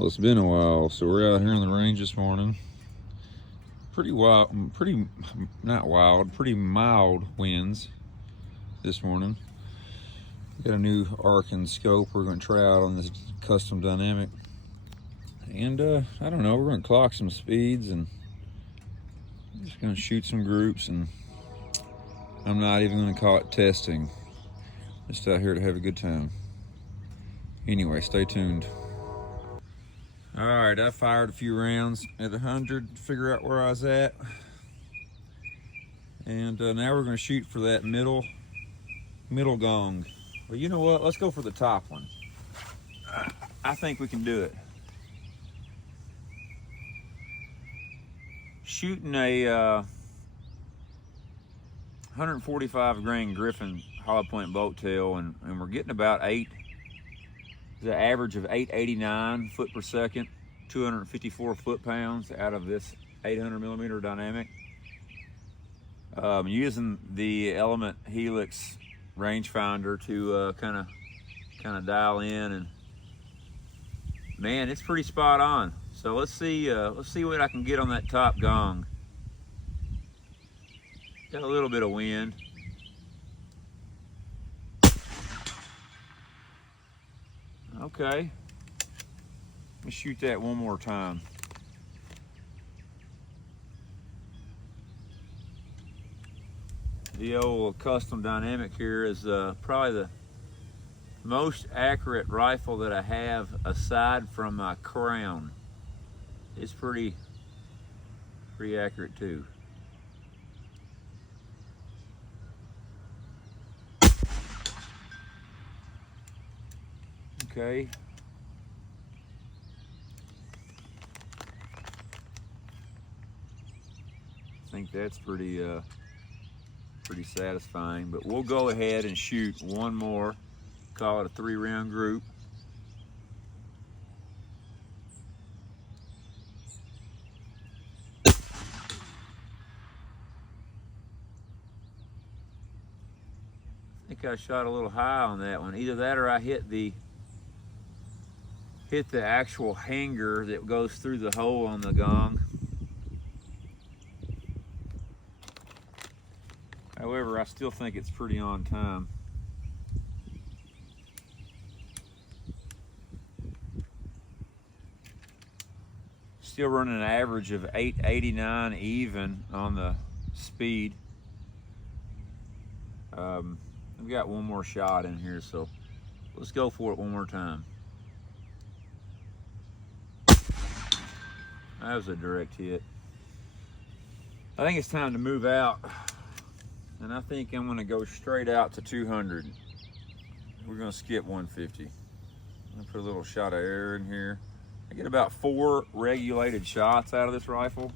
Well, it's been a while, so we're out here on the range this morning. Pretty wild, not wild, pretty mild winds this morning. Got a new arc and scope we're going to try out on this custom dynamic. And I don't know, we're going to clock some speeds and just going to shoot some groups, and I'm not even going to call it testing. Just out here to have a good time. Anyway, stay tuned. All right, I fired a few rounds at 100 to figure out where I was at. And now we're going to shoot for that middle gong. Well, you know what? Let's go for the top one. I think we can do it. Shooting a 145 grain Griffin hollow point boat tail, and we're getting about the average of 889 foot per second, 254 foot-pounds out of this 800 millimeter dynamic. Using the Element Helix rangefinder to kind of dial in, and man, it's pretty spot on. So let's see what I can get on that top gong. Got a little bit of wind. Okay, let me shoot that one more time. The old custom dynamic here is probably the most accurate rifle that I have aside from my Crown. It's pretty accurate too. Okay. I think that's pretty satisfying, but we'll go ahead and shoot one more, call it a 3-round group. I think I shot a little high on that one. Either that or I hit the actual hanger that goes through the hole on the gong. However, I still think it's pretty on time. Still running an average of 889 even on the speed. I've got one more shot in here, so let's go for it one more time. That was a direct hit. I think it's time to move out, and I think I'm gonna go straight out to 200. We're gonna skip 150. I'm gonna put a little shot of air in here. I get about 4 regulated shots out of this rifle.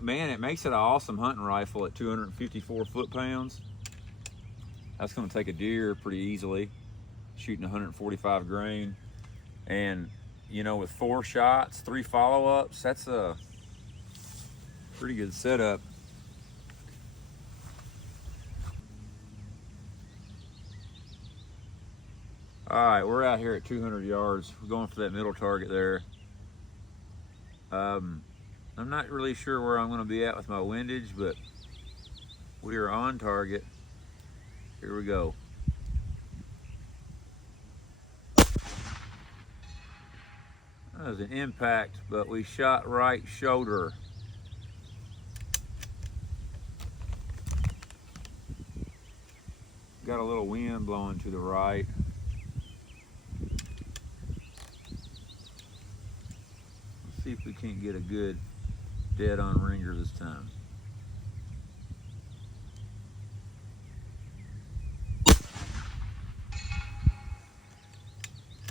Man, it makes it an awesome hunting rifle at 254 foot-pounds. That's gonna take a deer pretty easily, shooting 145 grain. And you know, with 4 shots, 3 follow-ups, that's a pretty good setup. All right, we're out here at 200 yards. We're going for that middle target there. I'm not really sure where I'm gonna be at with my windage, but we are on target. Here we go. That was an impact, but we shot right shoulder. Got a little wind blowing to the right. Let's see if we can't get a good dead-on ringer this time.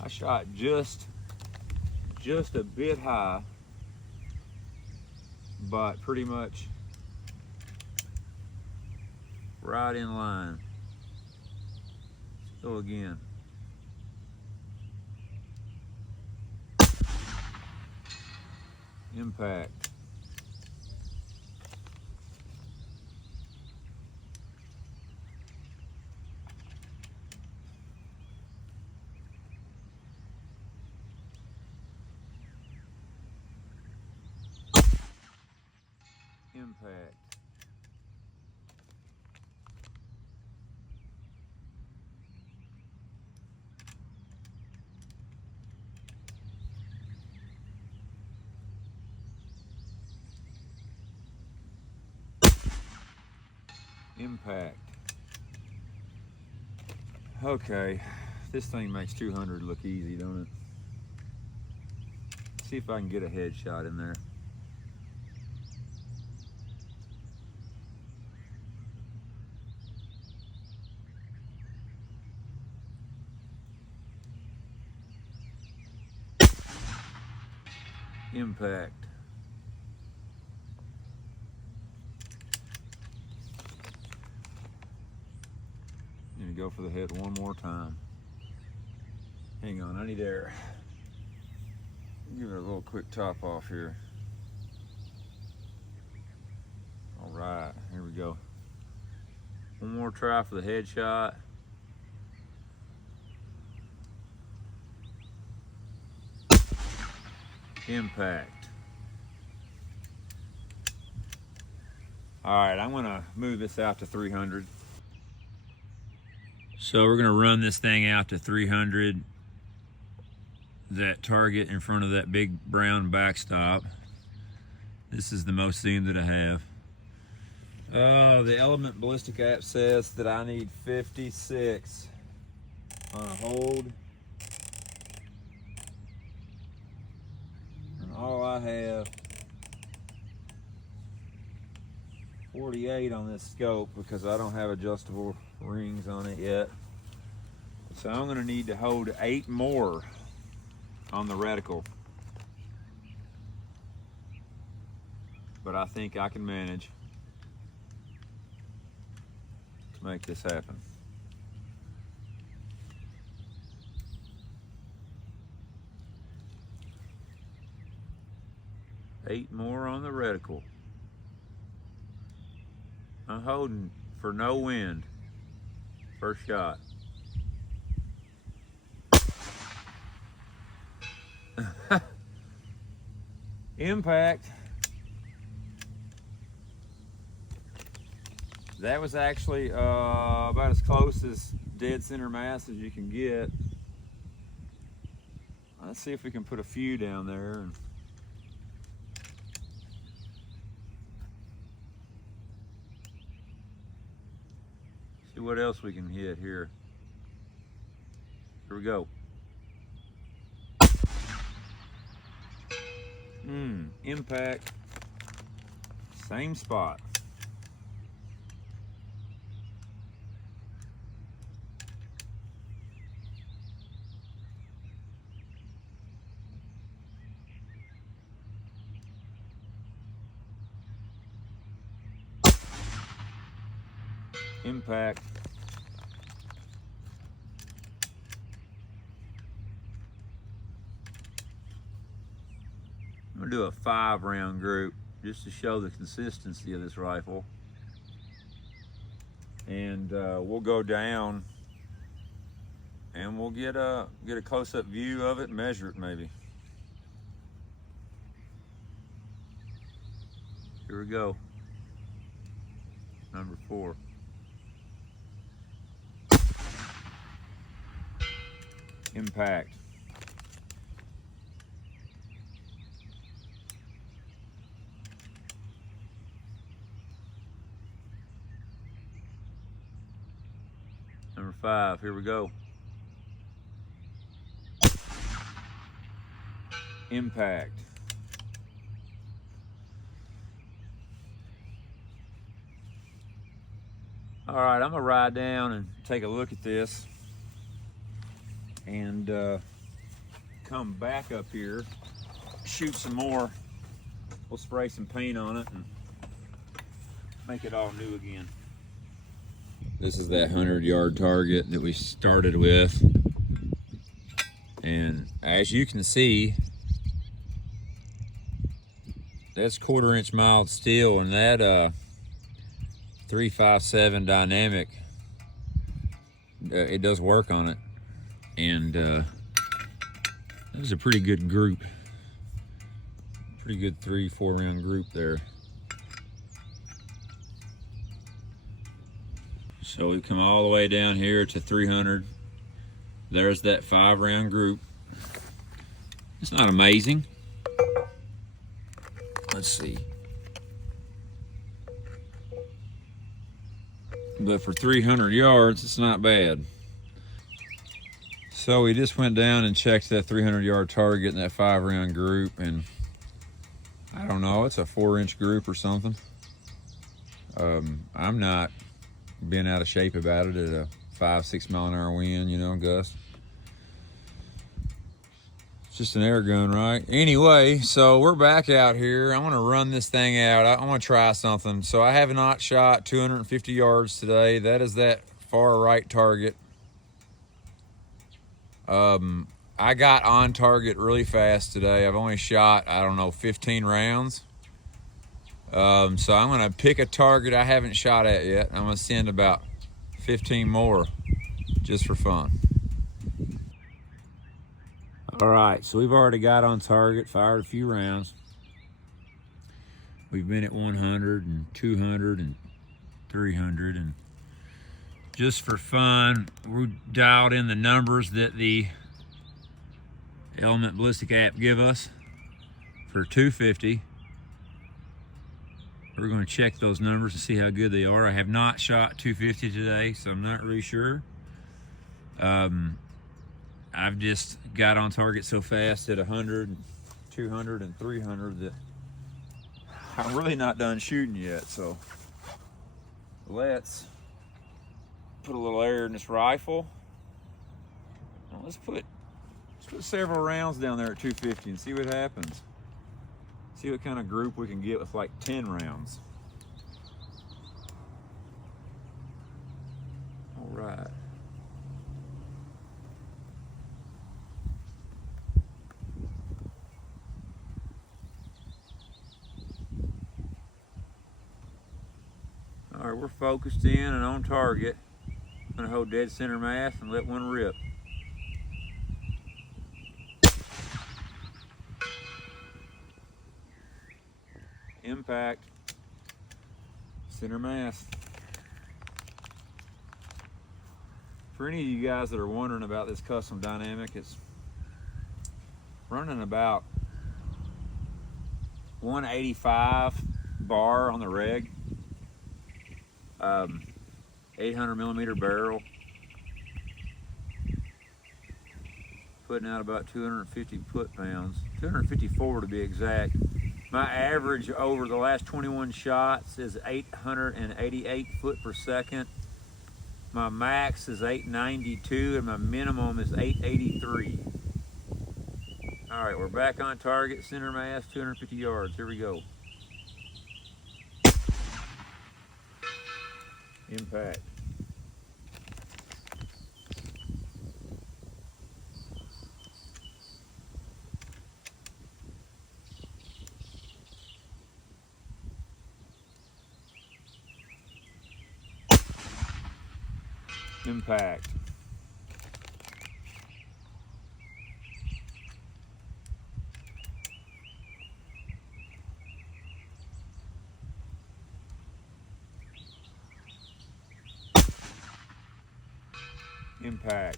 I shot just a bit high, but pretty much right in line. Let's go again. Impact. Impact. Impact. Okay, this thing makes 200 look easy, don't it? See if I can get a headshot in there. Impact. Need to go for the head one more time. Hang on, I need air. Give it a little quick top off here. All right, here we go. One more try for the headshot. Impact. All right, I'm gonna move this out to 300. So we're gonna run this thing out to 300. That target in front of that big brown backstop. This is the most zoom that I have. The Element Ballistic app says that I need 56 on a hold. And all I have 48 on this scope because I don't have adjustable rings on it yet. So I'm gonna need to hold 8 more on the reticle. But I think I can manage to make this happen. Eight more on the reticle. I'm holding for no wind. First shot. Impact. That was actually about as close as dead center mass as you can get. Let's see if we can put a few down there. And see what else we can hit here. Here we go. Impact. Same spot. Impact. I'm gonna do a 5-round group just to show the consistency of this rifle. And we'll go down and we'll get a close-up view of it and measure it maybe. Here we go. Number 4. Impact. Number 5, here we go. Impact. All right, I'm gonna ride down and take a look at this and come back up here, shoot some more. We'll spray some paint on it and make it all new again. This is that 100-yard target that we started with. And as you can see, that's 1/4-inch mild steel, and that 357 dynamic, it does work on it. And that was a pretty good group. Pretty good 3-4 round group there. So we've come all the way down here to 300. There's that 5-round group. It's not amazing. Let's see. But for 300 yards, it's not bad. So we just went down and checked that 300-yard target in that 5-round group, and I don't know, it's a 4-inch group or something. I'm not being out of shape about it at a 5-6 mile an hour wind, you know, gust. It's just an air gun, right? Anyway, so we're back out here. I want to run this thing out. I want to try something. So I have not shot 250 yards today. That is that far right target. I got on target really fast today. I've only shot, I don't know, 15 rounds. So I'm going to pick a target I haven't shot at yet. I'm going to send about 15 more just for fun. All right, so we've already got on target, fired a few rounds. We've been at 100 and 200 and 300, and just for fun, we dialed in the numbers that the Element Ballistic app give us for 250. We're going to check those numbers and see how good they are. I have not shot 250 today, so I'm not really sure. I've just got on target so fast at 100, 200, and 300 that I'm really not done shooting yet. So let's put a little air in this rifle. Now let's put several rounds down there at 250 and see what happens. See what kind of group we can get with like 10 rounds. All right. All right, we're focused in and on target. I'm gonna hold dead center mass and let one rip. Impact, center mass. For any of you guys that are wondering about this custom dynamic, it's running about 185 bar on the reg, 800 millimeter barrel, putting out about 250 foot-pounds, 254 to be exact. My average over the last 21 shots is 888 foot per second. My max is 892 and my minimum is 883. All right, we're back on target, center mass, 250 yards. Here we go. Impact. Impact. Impact.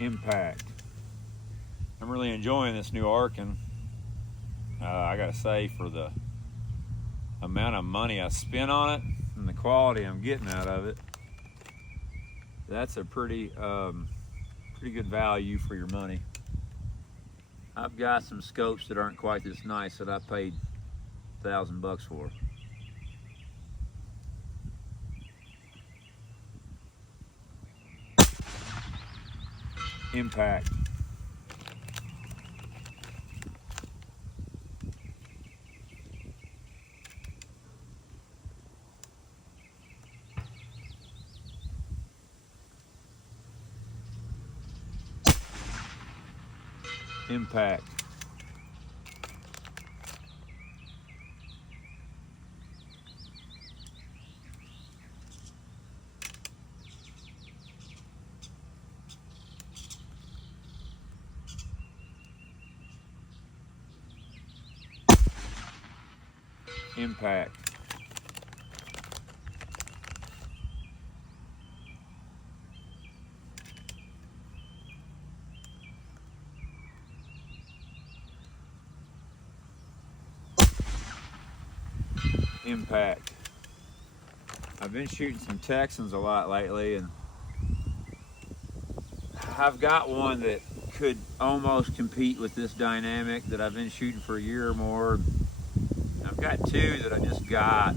Impact. I'm really enjoying this new Arkin. I gotta say, for the amount of money I spent on it and the quality I'm getting out of it, that's a pretty good value for your money. I've got some scopes that aren't quite this nice that I paid $1,000 for. Impact. Impact. Impact. Impact. I've been shooting some Texans a lot lately, and I've got one that could almost compete with this dynamic that I've been shooting for a year or more. I've got two that I just got,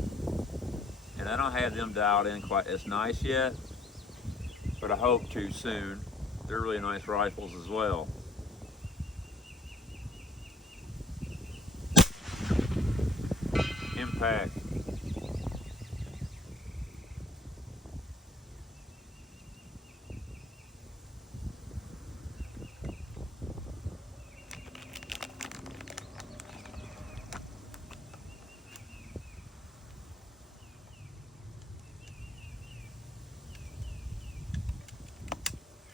and I don't have them dialed in quite as nice yet, but I hope to soon. They're really nice rifles as well. Impact.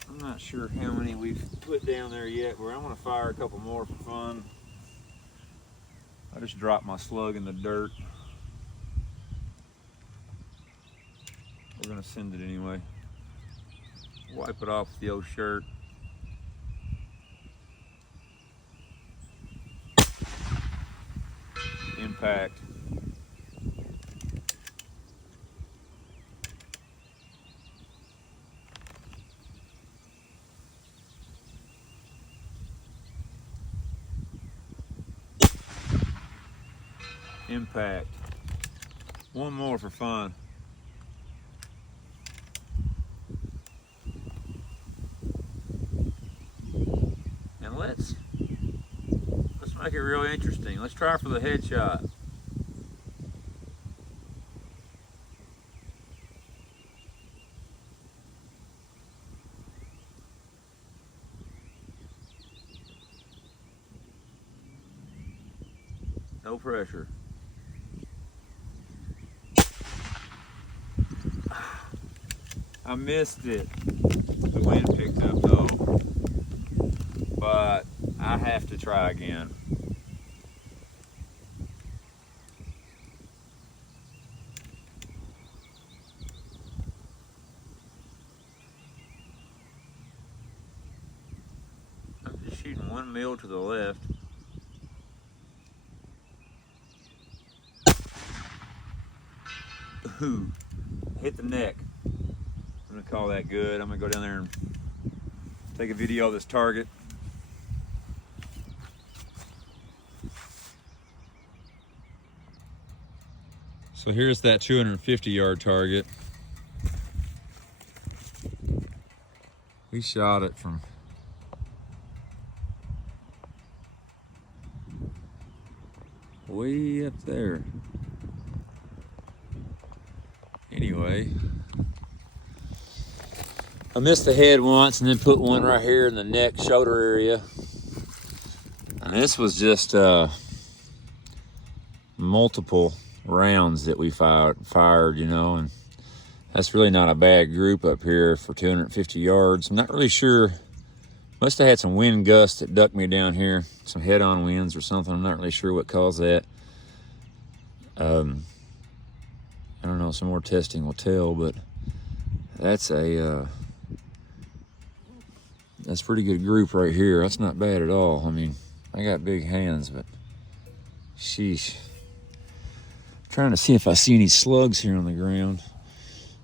I'm not sure how many we've put down there yet, but I'm gonna fire a couple more for fun. I just dropped my slug in the dirt. We're gonna send it anyway. Wipe it off with the old shirt. Impact. Impact. One more for fun. And let's make it real interesting. Let's try for the headshot. No pressure. I missed it. The wind picked up though, but I have to try again. I'm just shooting 1 mil to the left. Ooh, hit the neck. I'm gonna call that good. I'm gonna go down there and take a video of this target. So here's that 250-yard target. We shot it from way up there. Anyway, I missed the head once and then put one right here in the neck, shoulder area. And this was just multiple rounds that we fired, you know, and that's really not a bad group up here for 250 yards. I'm not really sure. Must have had some wind gusts that ducked me down here, some head-on winds or something. I'm not really sure what caused that. I don't know, some more testing will tell, but that's a that's a pretty good group right here. That's not bad at all. I mean, I got big hands, but sheesh. Trying to see if I see any slugs here on the ground.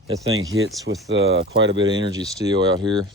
That thing hits with quite a bit of energy steel out here.